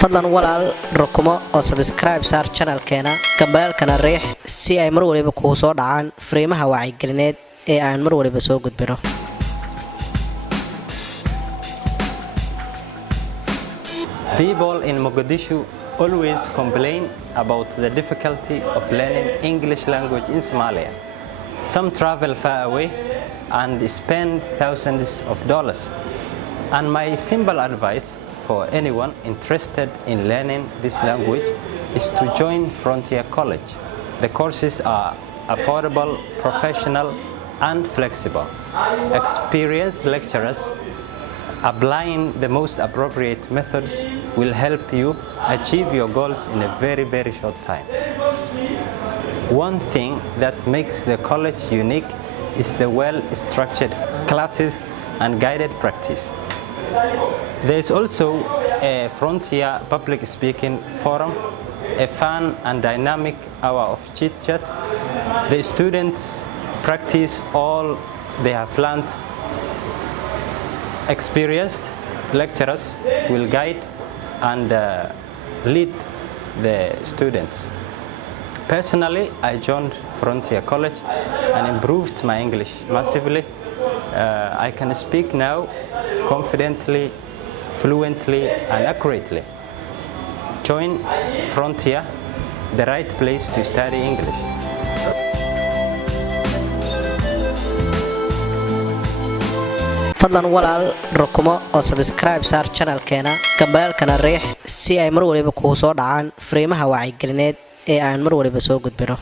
fadlan walaal rukumo oo subscribe saar channelkeena gambalaalkana riix si ay mar waliba kugu soo dhacaan fariimaha wacyi-gelineed ee aan mar waliba soo gudbino. People in Mogadishu always complain about the difficulty of learning English language in Somalia. Some travel far away and spend thousands of dollars. And my simple advice for anyone interested in learning this language is to join Frontier College. The courses are affordable, professional, and flexible. Experienced lecturers applying the most appropriate methods will help you achieve your goals in a very short time. One thing that makes the college unique is the well-structured classes and guided practice. There is also a Frontier public speaking forum, a fun and dynamic hour of chit-chat. The students practice all they have learned. Experienced lecturers will guide and lead the students. Personally, I joined Frontier College and improved my English massively. I can speak now confidently, fluently, and accurately. Join Frontier, the right place to study English. fadlan walaal rukumo oo subscribe saar channelkeena gambalaalkana riix si ay mar waliba kugu soo dhacaan fariimaha wacyi-gelineed ee aan mar waliba soo gudbino.